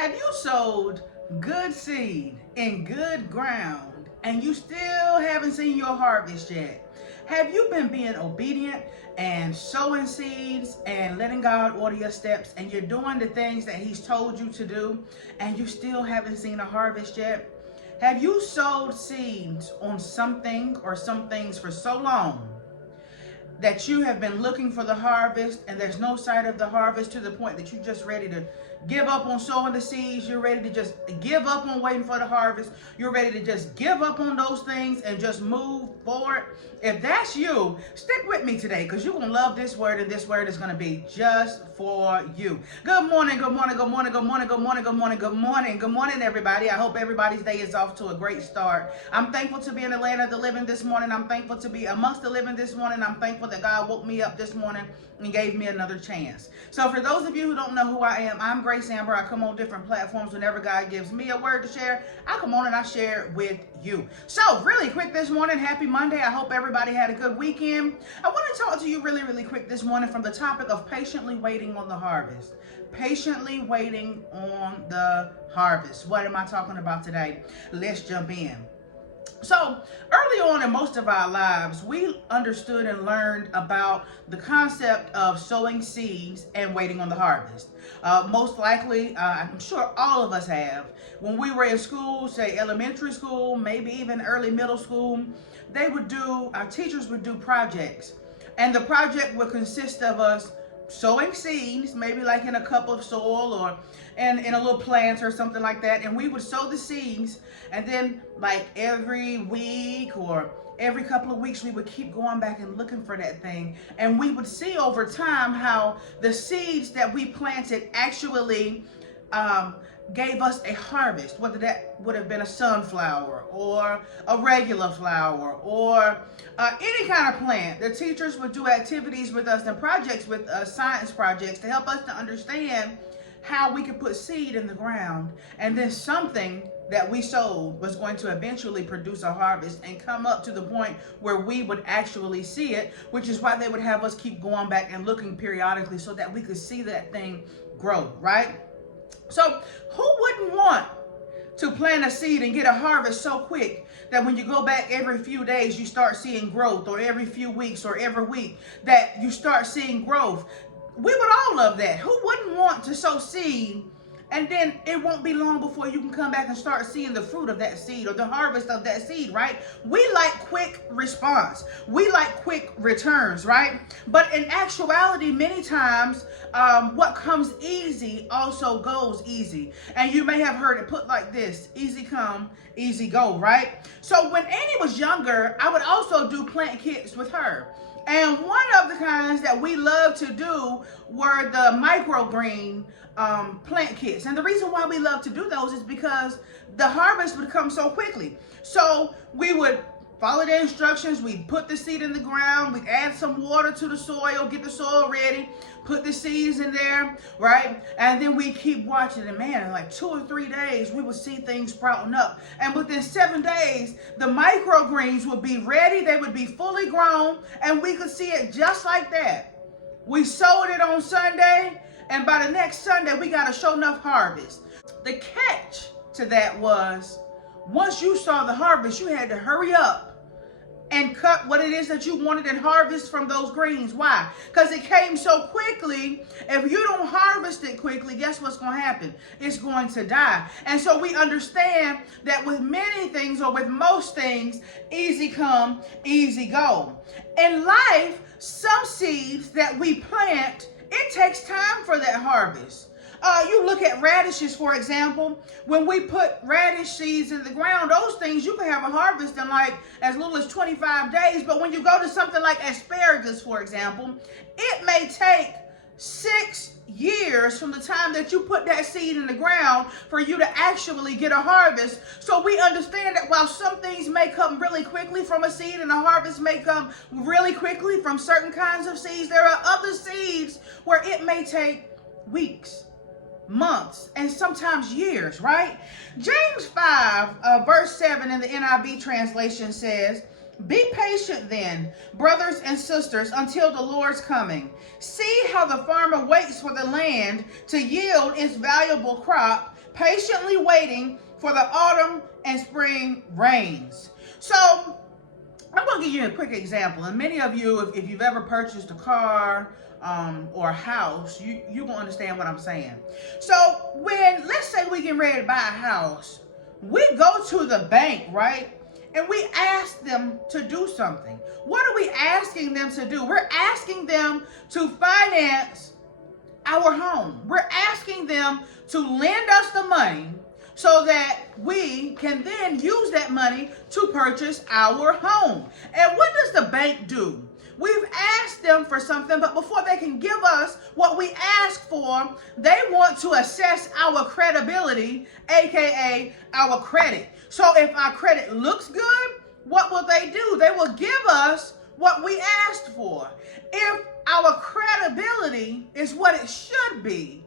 Have you sowed good seed in good ground and you still haven't seen your harvest yet? Have you been being obedient and sowing seeds and letting God order your steps, and you're doing the things that He's told you to do and you still haven't seen a harvest yet? Have you sowed seeds on something or some things for so long that you have been looking for the harvest and there's no sight of the harvest, to the point that you're just ready to give up on sowing the seeds? You're ready to just give up on waiting for the harvest. You're ready to just give up on those things and just move forward. If that's you, stick with me today, because you're going to love this word, and this word is going to be just for you. Good morning, good morning, good morning, good morning, good morning, good morning, good morning, good morning, everybody. I hope everybody's day is off to a great start. I'm thankful to be in the land of the living this morning. I'm thankful to be amongst the living this morning. I'm thankful that God woke me up this morning and gave me another chance. So for those of you who don't know who I am, I'm Grace Amber. I come on different platforms whenever God gives me a word to share. I come on and I share it with you. So really quick this morning, happy Monday. I hope everybody had a good weekend. I want to talk to you really quick this morning from the topic of patiently waiting on the harvest. Patiently waiting on the harvest. What am I talking about today? Let's jump in. So early on in most of our lives, we understood and learned about the concept of sowing seeds and waiting on the harvest. Most likely, I'm sure all of us have. When we were in school, say elementary school, maybe even early middle school, our teachers would do projects. And the project would consist of us sowing seeds, maybe like in a cup of soil or in a little plant or something like that. And we would sow the seeds, and then like every week or every couple of weeks, we would keep going back and looking for that thing. And we would see over time how the seeds that we planted actually gave us a harvest, whether that would have been a sunflower or a regular flower or any kind of plant. The teachers would do activities with us and projects with us, science projects, to help us to understand how we could put seed in the ground, and then something that we sowed was going to eventually produce a harvest and come up to the point where we would actually see it, which is why they would have us keep going back and looking periodically so that we could see that thing grow, right? So who wouldn't want to plant a seed and get a harvest so quick that when you go back every few days, you start seeing growth, or every few weeks or every week that you start seeing growth? We would all love that. Who wouldn't want to sow seed, and then it won't be long before you can come back and start seeing the fruit of that seed or the harvest of that seed, right? We like quick response. We like quick returns, right? But in actuality, many times, what comes easy also goes easy. And you may have heard it put like this: easy come, easy go, right? So when Annie was younger, I would also do plant kits with her. And one of the kinds that we love to do were the microgreen plant kits. And the reason why we love to do those is because the harvest would come so quickly. So we would follow the instructions. We'd put the seed in the ground. We'd add some water to the soil, get the soil ready, put the seeds in there, right? And then we keep watching. And man, in like 2 or 3 days, we would see things sprouting up. And within 7 days, the microgreens would be ready. They would be fully grown, and we could see it just like that. We sowed it on Sunday, and by the next Sunday, we got a sure enough harvest. The catch to that was, once you saw the harvest, you had to hurry up and cut what it is that you wanted and harvest from those greens. Why? Because it came so quickly. If you don't harvest it quickly, guess what's going to happen? It's going to die. And so we understand that with many things, or with most things, easy come, easy go. In life, some seeds that we plant, it takes time for that harvest. You look at radishes, for example. When we put radish seeds in the ground, those things, you can have a harvest in like as little as 25 days. But when you go to something like asparagus, for example, it may take 6 years from the time that you put that seed in the ground for you to actually get a harvest. So we understand that while some things may come really quickly from a seed, and a harvest may come really quickly from certain kinds of seeds, there are other seeds where it may take weeks, months, and sometimes years, right? James 5 verse 7 in the NIV translation says, "Be patient then, brothers and sisters, until the Lord's coming. See how the farmer waits for the land to yield its valuable crop, patiently waiting for the autumn and spring rains. So I'm going to give you a quick example. And many of you, if you've ever purchased a car or a house, you're going to understand what I'm saying. So when, let's say we get ready to buy a house, we go to the bank, right? And we ask them to do something. What are we asking them to do? We're asking them to finance our home. We're asking them to lend us the money so that we can then use that money to purchase our home. And what does the bank do? We've asked them for something, but before they can give us what we ask for, they want to assess our credibility, aka our credit. So if our credit looks good, what will they do? They will give us what we asked for. If our credibility is what it should be,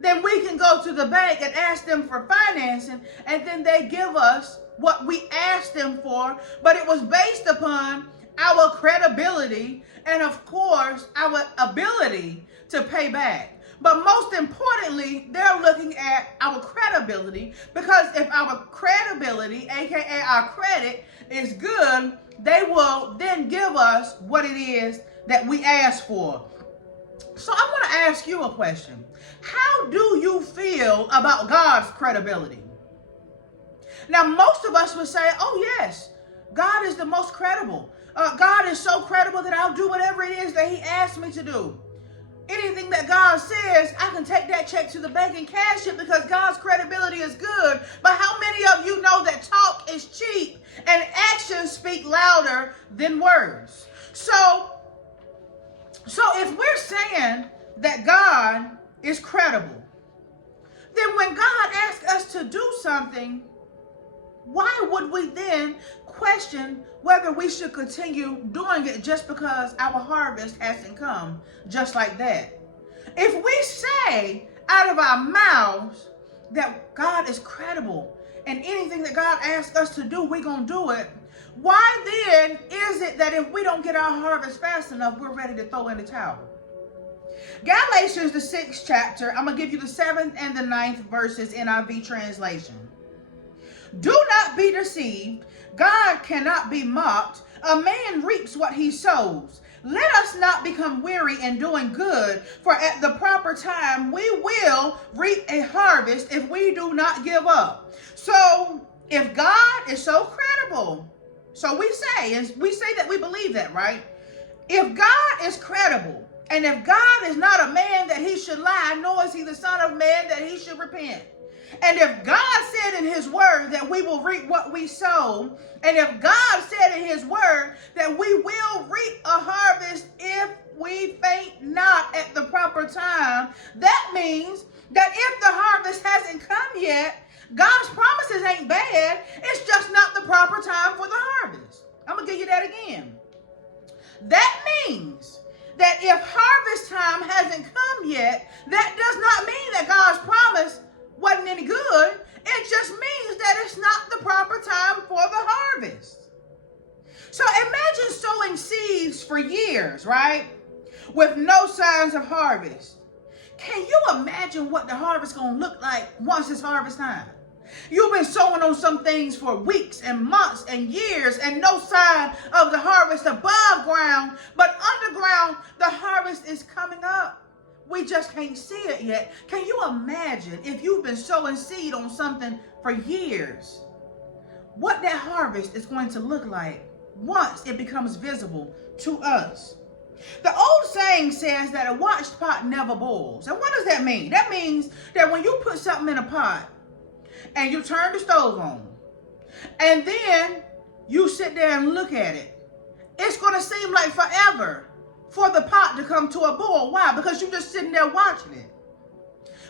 then we can go to the bank and ask them for financing, and then they give us what we asked them for, but it was based upon our credibility and, of course, our ability to pay back. But most importantly, they're looking at our credibility, because if our credibility, aka our credit, is good, they will then give us what it is that we asked for. So I want to ask you a question. How do you feel about God's credibility? Now, most of us would say, oh yes, God is the most credible. God is so credible that I'll do whatever it is that he asked me to do. Anything that God says, I can take that check to the bank and cash it because God's credibility is good. But how many of you know that talk is cheap and actions speak louder than words? So if we're saying that God is credible, then when God asks us to do something, why would we then question whether we should continue doing it just because our harvest hasn't come just like that? If we say out of our mouths that God is credible and anything that God asks us to do, we're going to do it, why then is it that if we don't get our harvest fast enough, we're ready to throw in the towel? Galatians, the 6th chapter, I'm going to give you the 7th and the 9th verses NIV translation. Do not be deceived. God cannot be mocked. A man reaps what he sows. Let us not become weary in doing good, for at the proper time we will reap a harvest if we do not give up. So if God is so credible, so we say that we believe that, right? If God is credible, and if God is not a man that he should lie, nor is he the son of man that he should repent. And if God said in his word that we will reap what we sow, and if God said in his word that we will reap a harvest if we faint not at the proper time, that means that if the harvest hasn't come yet, God's promises ain't bad. It's just not the proper time for the harvest. I'm going to give you that again. That means that if harvest time hasn't come yet, that does not mean that God's promise wasn't any good. It just means that it's not the proper time for the harvest. So imagine sowing seeds for years, right? With no signs of harvest. Can you imagine what the harvest gonna look like once it's harvest time? You've been sowing on some things for weeks and months and years and no sign of the harvest above ground, but underground, the harvest is coming up. We just can't see it yet. Can you imagine if you've been sowing seed on something for years, what that harvest is going to look like once it becomes visible to us? The old saying says that a watched pot never boils. And what does that mean? That means that when you put something in a pot and you turn the stove on and then you sit there and look at it, it's going to seem like forever for the pot to come to a boil. Why? Because you're just sitting there watching it.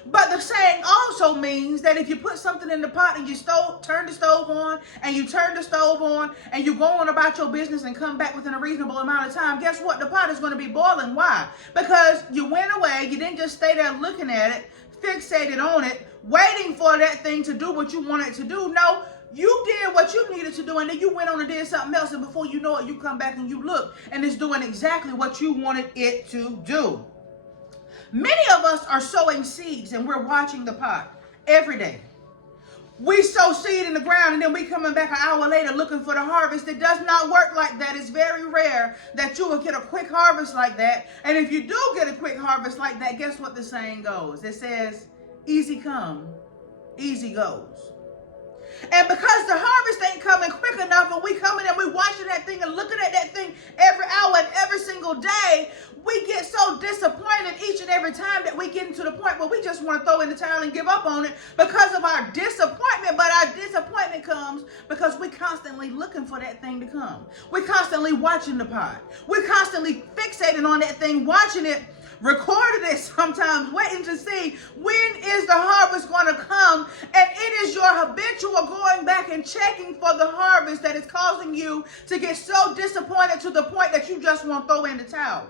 But the saying also means that if you put something in the pot and you turn the stove on and you turn the stove on and you go on about your business and come back within a reasonable amount of time, guess what? The pot is going to be boiling. Why? Because you went away, you didn't just stay there looking at it, fixated on it, waiting for that thing to do what you wanted it to do. No, you did what you needed to do, and then you went on and did something else, and before you know it, you come back and you look, and it's doing exactly what you wanted it to do. Many of us are sowing seeds, and we're watching the pot, every day. We sow seed in the ground and then we coming back an hour later looking for the harvest. It does not work like that. It's very rare that you will get a quick harvest like that. And if you do get a quick harvest like that, guess what the saying goes? It says, easy come, easy goes. And because the harvest ain't coming quick enough, and we coming and we watching that thing and looking at that thing every hour and every single day, we get so disappointed each and every time that we get into the point where we just want to throw in the towel and give up on it because of our disappointment. But our disappointment comes because we're constantly looking for that thing to come. We're constantly watching the pot. We're constantly fixated on that thing, watching it, recording it sometimes, waiting to see when is the harvest going to come. And it is your habitual going back and checking for the harvest that is causing you to get so disappointed to the point that you just want to throw in the towel.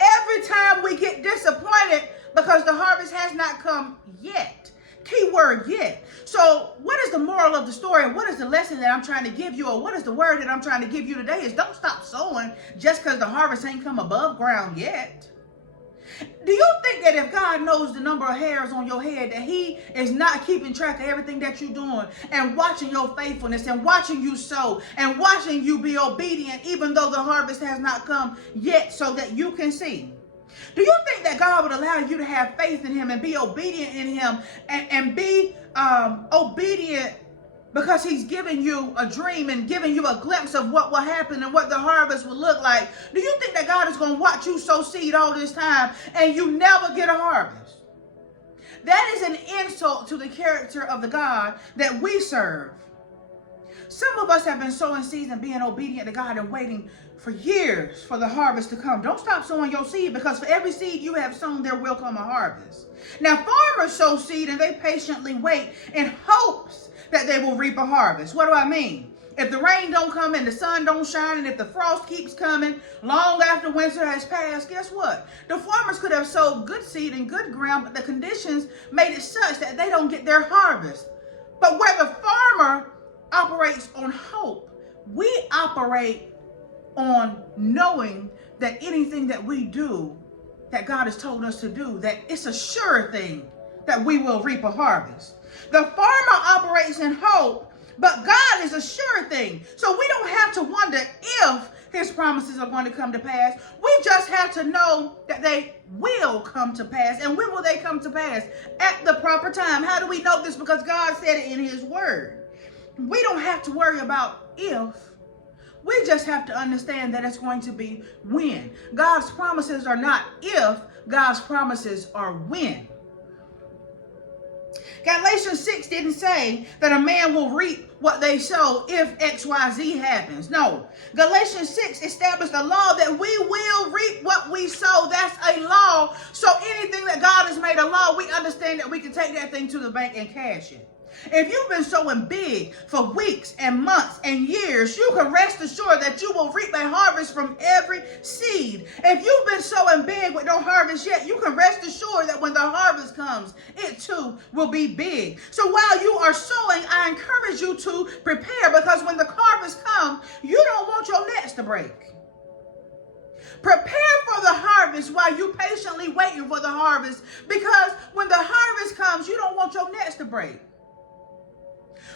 Every time we get disappointed because the harvest has not come yet. Key word, yet. So what is the moral of the story? What is the lesson that I'm trying to give you? Or what is the word that I'm trying to give you today? Is don't stop sowing just because the harvest ain't come above ground yet. Do you think that if God knows the number of hairs on your head, that he is not keeping track of everything that you're doing and watching your faithfulness and watching you sow and watching you be obedient even though the harvest has not come yet so that you can see? Do you think that God would allow you to have faith in him and be obedient in him and be obedient because he's giving you a dream and giving you a glimpse of what will happen and what the harvest will look like? Do you think that God is going to watch you sow seed all this time and you never get a harvest? That is an insult to the character of the God that we serve. Some of us have been sowing seeds and being obedient to God and waiting for years for the harvest to come. Don't stop sowing your seed, because for every seed you have sown, there will come a harvest. Now, farmers sow seed and they patiently wait in hopes that they will reap a harvest. What do I mean? If the rain don't come and the sun don't shine, and if the frost keeps coming long after winter has passed, guess what? The farmers could have sowed good seed in good ground, but the conditions made it such that they don't get their harvest. But where the farmer operates on hope, we operate on knowing that anything that we do, that God has told us to do, that it's a sure thing that we will reap a harvest. The farmer operates in hope, but God is a sure thing. So we don't have to wonder if his promises are going to come to pass. We just have to know that they will come to pass. And when will they come to pass? At the proper time. How do we know this? Because God said it in his word. We don't have to worry about if. We just have to understand that it's going to be when. God's promises are not if, God's promises are when. Galatians 6 didn't say that a man will reap what they sow if XYZ happens. No. Galatians 6 established a law that we will reap what we sow. That's a law. So anything that God has made a law, we understand that we can take that thing to the bank and cash it. If you've been sowing big for weeks and months and years, you can rest assured that you will reap a harvest from every seed. If you've been sowing big with no harvest yet, you can rest assured that when the harvest comes, it too will be big. So while you are sowing, I encourage you to prepare, because when the harvest comes, you don't want your nets to break. Prepare for the harvest while you patiently waiting for the harvest, because when the harvest comes, you don't want your nets to break.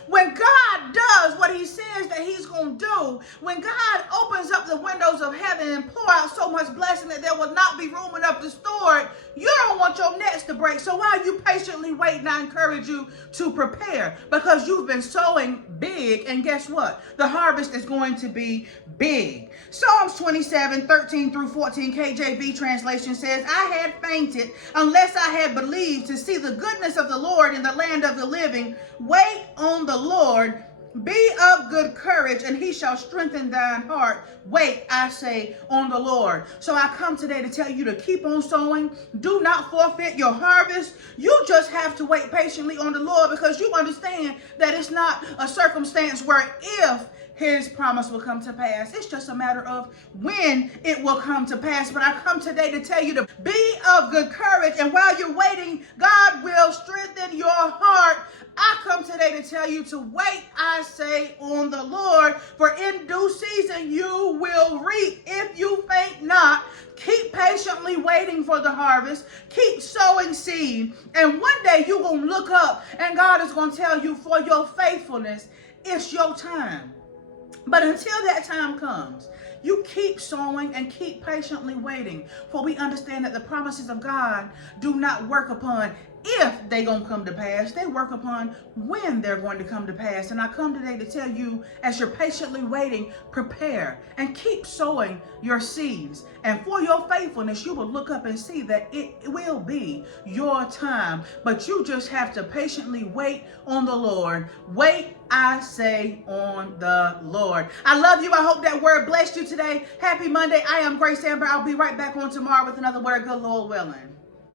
When God does what he says that he's going to do, when God opens up the windows of heaven and pour out so much blessing that there will not be room enough to store it, you don't want your nets to break. So while you patiently wait, I encourage you to prepare, because you've been sowing big, and guess what? The harvest is going to be big. Psalms 27:13 through 14 KJV translation says, I had fainted unless I had believed to see the goodness of the Lord in the land of the living. Wait on the Lord, be of good courage, and he shall strengthen thine heart. Wait, I say, on the Lord. So I come today to tell you to keep on sowing. Do not forfeit your harvest. You just have to wait patiently on the Lord, because you understand that it's not a circumstance where if his promise will come to pass. It's just a matter of when it will come to pass. But I come today to tell you to be of good courage. And while you're waiting, God will strengthen your heart. I come today to tell you to wait, I say, on the Lord, for in due season you will reap if you faint not. Keep patiently waiting for the harvest. Keep sowing seed. And one day you're going to look up and God is going to tell you, for your faithfulness, it's your time. But until that time comes, you keep sowing and keep patiently waiting. For we understand that the promises of God do not work upon if they're going to come to pass. They work upon when they're going to come to pass. And I come today to tell you, as you're patiently waiting, prepare and keep sowing your seeds. And for your faithfulness, you will look up and see that it will be your time. But you just have to patiently wait on the Lord. Wait, I say, on the Lord. I love you. I hope that word blessed you today. Happy Monday. I am Grace Amber. I'll be right back on tomorrow with another word, good Lord willing.